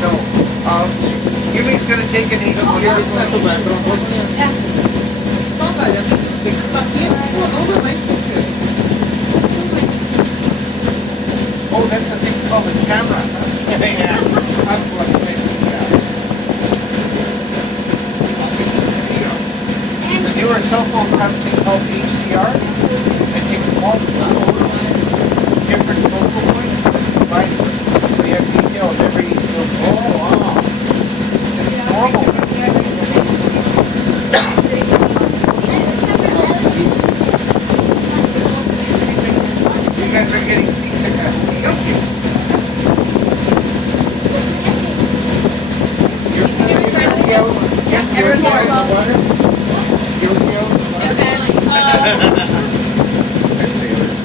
No. Yumi's gonna take an HDR. Yeah. Oh, that's a thing called a camera. Yeah. I'm like, the newer cell phones have a thing called HDR. It takes multiple different focal points and combines them. So you have detail of every little. Oh, wow. It's normal. You guys are getting seasick. Everyone's They're sailors.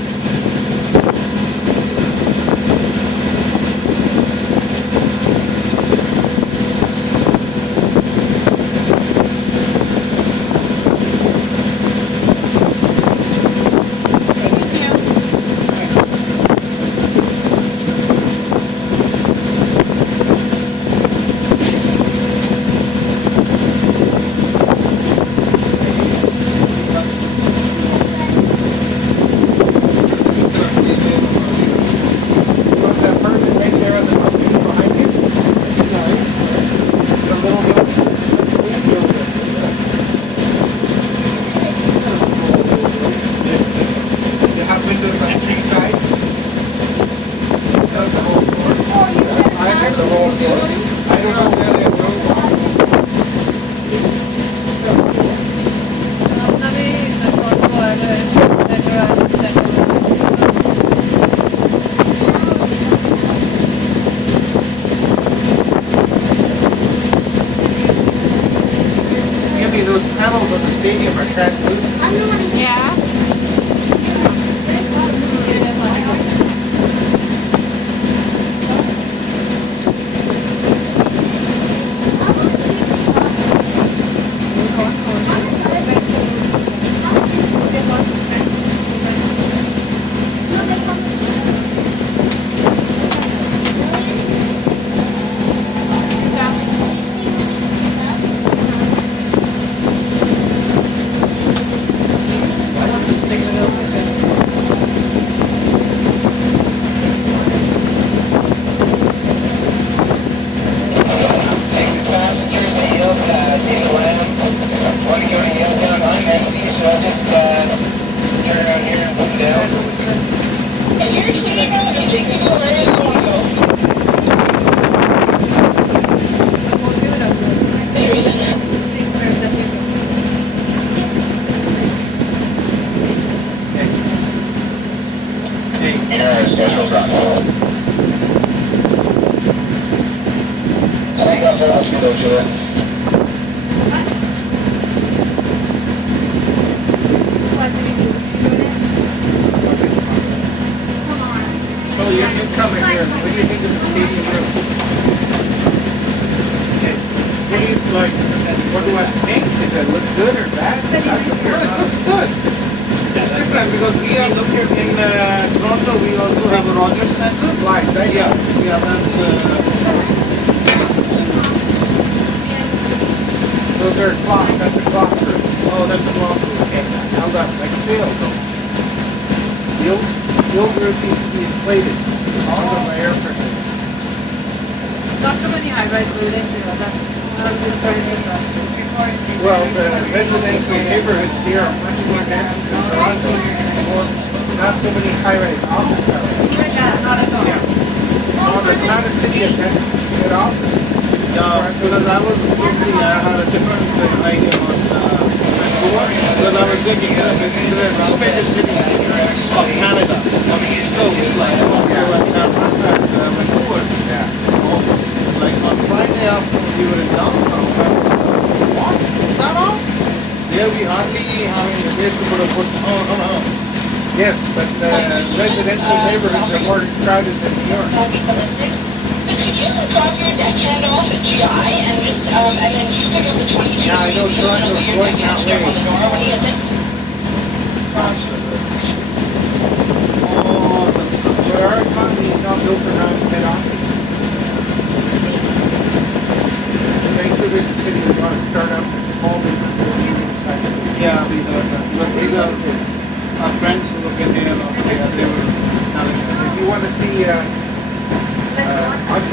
Those panels on the stadium are translucent. Yeah. So you coming here. What do you think of the stadium room? Okay. What do you like? What do I think? Does it look good or bad? It looks good. It's different because we are looking in Toronto. We also have a Rogers Center. Slides, right? Yeah, that's. Those are clock. That's a clock room. Oh, that's a clock room. Okay, held up like sails. The old roof used to be inflated. All of my air pressure. Not too many high-rise buildings, that's Well, the residential neighborhoods here are much more dense in Toronto. Not so many high-rise office towers. not at all. Yeah. No, there's not a city of good office. Yeah, because I was thinking I had a different idea on Vancouver, because I was thinking, basically the two major cities of Canada, on the east coast, like Vancouver and San Francisco, Vancouver. Yeah. Like on Friday afternoon, we were in downtown. What? Is that all? There we hardly having a place to put a foot. Oh. Yes, but residential neighborhoods are more crowded than New York. Could you drop your deckhand off at GI and then you pick up the 22? Yeah, I know Toronto's going that way. On the door when he gets in. But our economy is not built around head office.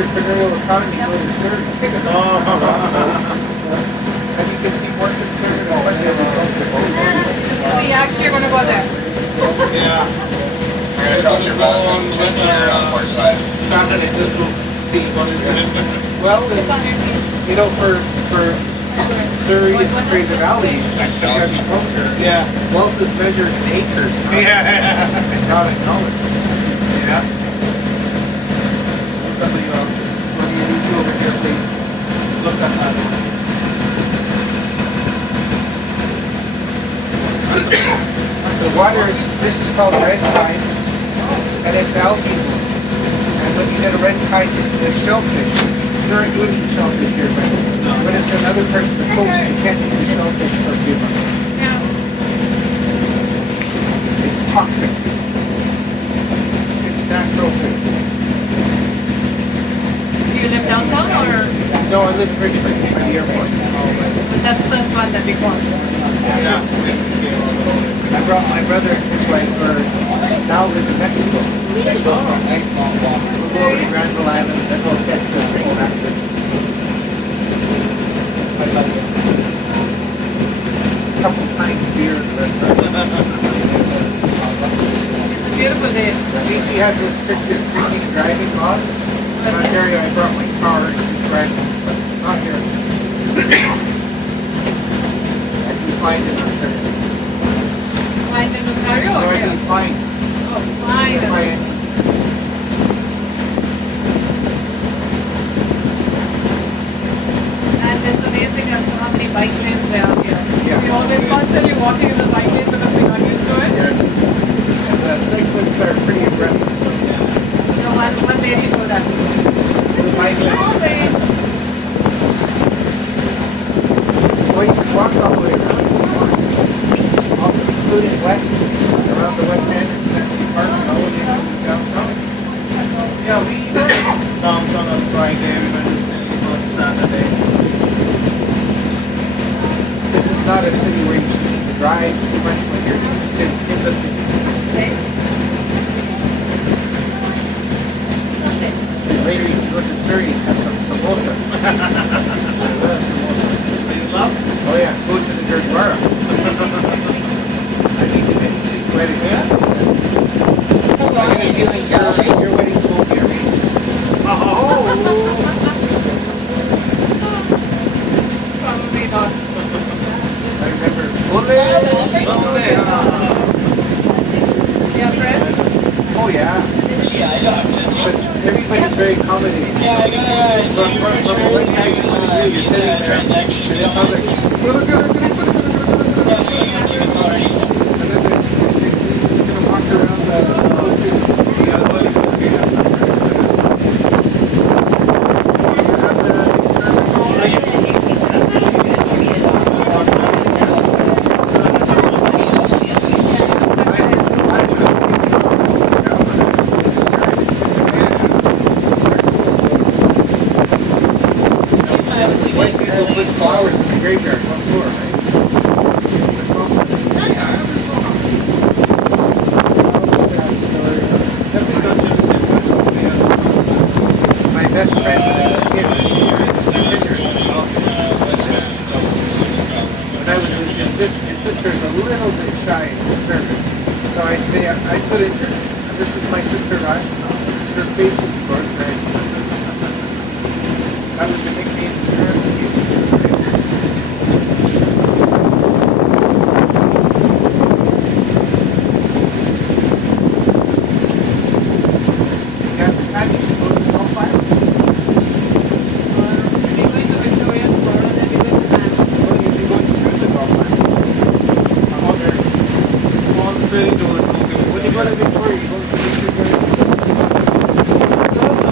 entrepreneurial economy, go to Surrey. Oh. As you can see, more concerned about what they're We actually are gonna go there. Yeah. We're going to go on with Saturday just to see what is it. Well, you know, for Surrey and Fraser Valley, agriculture, Yeah. wealth is measured in acres, Yeah. not in dollars. Yeah. So what do you do over here, please? Look at that. So water is, this is called red tide, and it's algae bloom. And when you get a red tide, the shellfish, you're good eat shellfish here, but when it's another part of the coast, you can't eat the shellfish for a few months. Yeah. It's toxic. It's natural food. Do you live downtown or? No, I live in Richmond, by the airport. That's the first one that we got. Yeah. I brought my brother and his wife, who now live in Mexico. We'll go over to Granville Island, and then we'll catch the train after. I love it. Couple pints of beer in the restaurant. It's a beautiful day. BC has the strictest drinking and driving laws. In Ontario, I brought my car and just driving, but not here. I can find in Ontario. Fine in Ontario No, or I here? can find. Oh, fine. Find. And it's amazing as to how many bike lanes there are here. Yeah. We always constantly walking in the bike lane because we're not used to it. Yes. And the cyclists are pretty aggressive, so You know, one lady told us, this is Bike lane. small lane. well, you can walk all the way around if you want. Including west, around the west end, and Century Park, and all the way downtown. Yeah, we downtown on Friday, we went to Stanley on Saturday. This is not a city where you should need to drive too much when you're in the city. Later you can go to Surrey and have some samosa. I love samosa. You love? Oh yeah, go to the Gurdwara. I need to make see wedding. Yeah? I get a feeling your wedding's will be arranged. Oh! Probably not. I remember. Sunday, Yeah, friends? Oh yeah. But everybody's very accommodating. From one guy's point of view, you're sitting there, and this other, and then you're gonna walk around white people put flowers in the graveyard, one floor, right? My best friend when I was a kid, he's here in kindergarten. So, when I was with his sister's a little bit shy and conservative. So I'd say, I put in her, this is my sister Rashna, her Facebook birthday. That was the nickname his parents gave me. Yeah, Patty, you go to the golf fire? We're going to Victoria tomorrow, then we're going to Manhattan. Or you'd be going through the golf fire? Oh, there. on ferry to When you go to Victoria, you go to the Victoria.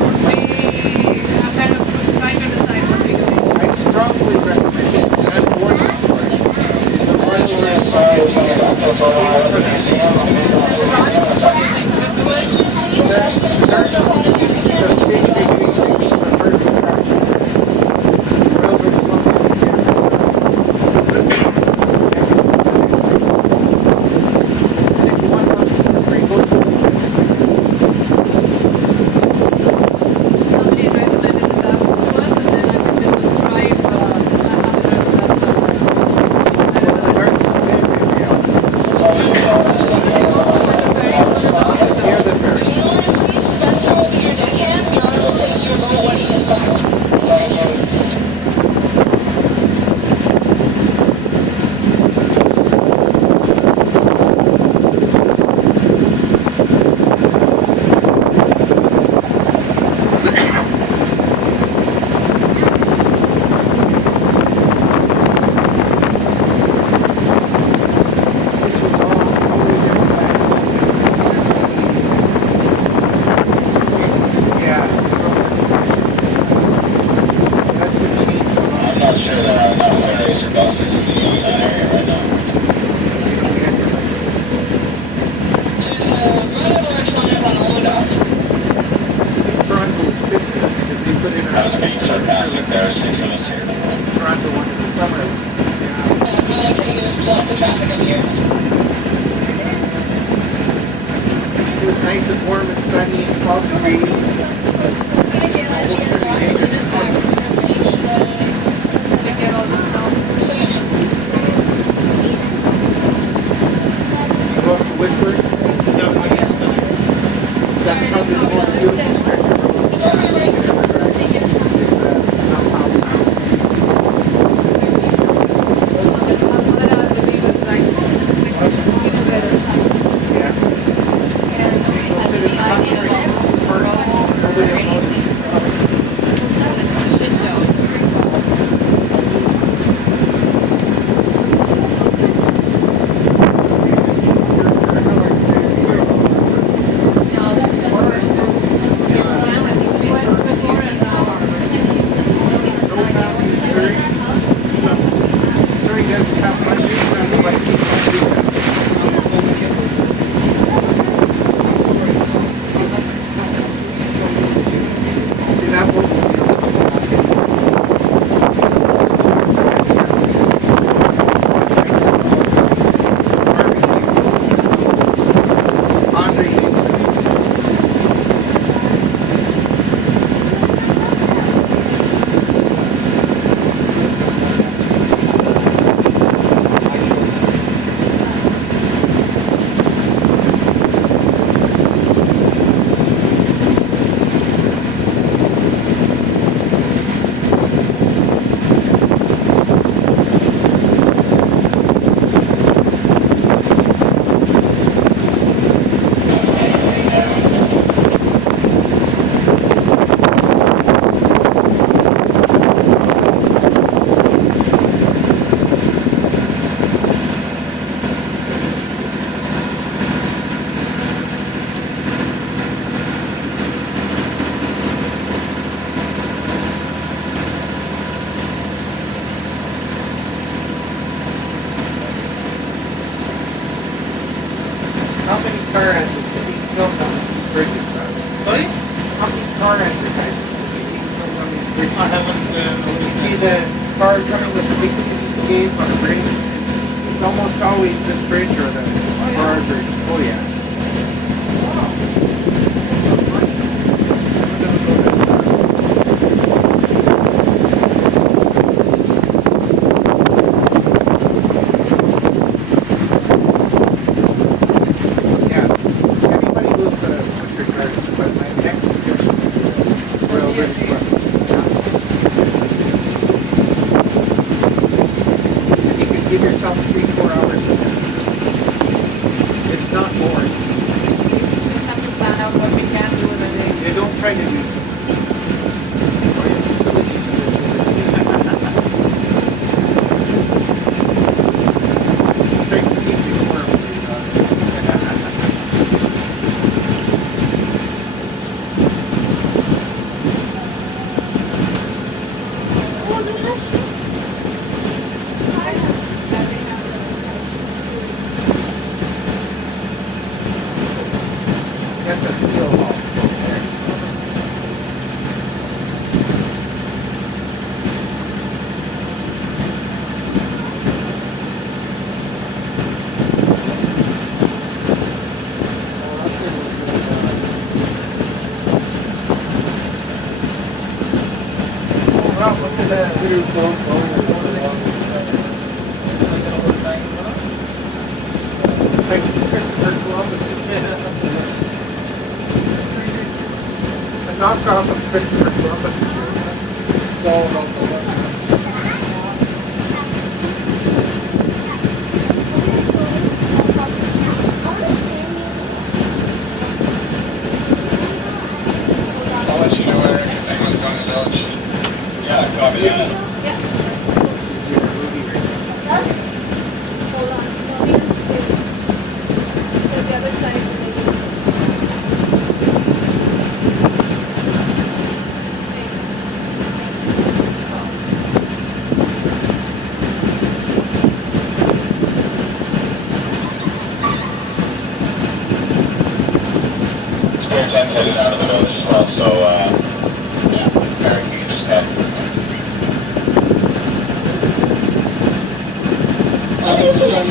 put in I was being sarcastic there, since he was here. Toronto one in the summer. All I'm telling you is block the traffic up here. It was nice and warm and sunny and 12 degrees. Get all the snow. You go up to Whistler, Yeah, well, yesterday. that's probably the most beautiful stretch of road you can ever drive. It's Mount Powell. Yeah. Go sit in the hot springs for nobody will notice you. No family in Surrey. Surrey doesn't have much interest, but see that one? How many car advertisements have you seen filmed on these bridges, son? Sorry? How many car advertisements have you seen filmed on these bridges? I haven't, You see the car coming with the big cityscape on a bridge? It's almost always this bridge or the bar bridge. Oh, yeah. Yeah, everybody goes to Winter Gardens, but my next suggestion is Royal British Club. And you can give yourself 3-4 hours of that. It's not boring. Just have to plan out what we can do in a day. They don't try to do. Try to keep you warm. That's a steel wall. Wow, look at that. It's like Christopher Columbus. A knockoff of Christopher Columbus. It's all about the weather. I'll let you know where everything was going to village. Yeah, copy that. You're a movie right now. Us? Hold on. No, we have to do it. Because the other side will make it. Square 10's headed out of the village as well, so, yeah, prepare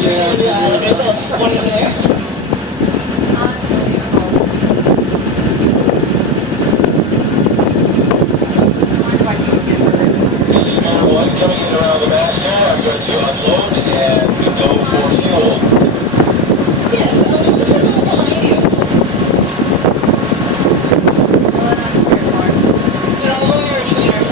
there's one in there. Smart one coming in around the back here. I'm going to unload and we go for fuel. Yes, behind you. But I'll move your cleaner.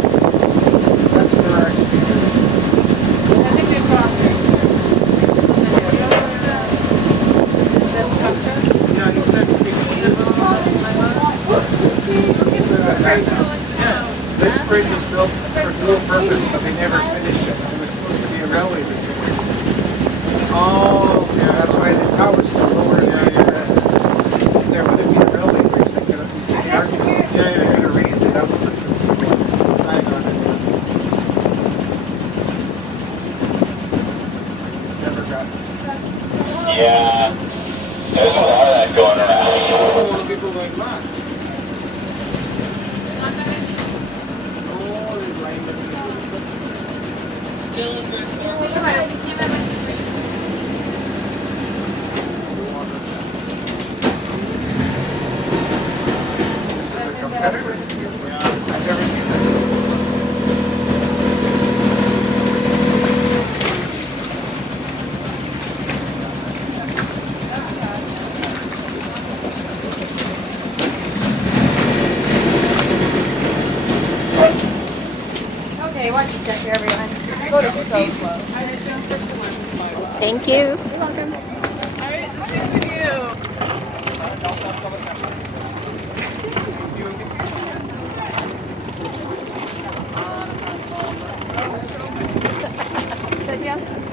That's where our exterior. Yeah, he said, This bridge was built for dual purpose, but they never finished it. It was supposed to be a railway bridge. oh, Yeah, that's why the tower's still lower than it is. If there would have been a railway bridge, they could have, you see the arches? Yeah. They could have raised it up for sure. I got it. It's never got. Yeah. There's a lot of that going around. Oh, the people going back. Oh, they lined up. This is a competitor. Yeah. I've never seen this. Okay, watch your step here, everyone. Go to so slow. Thank you. You're welcome. Good, yeah?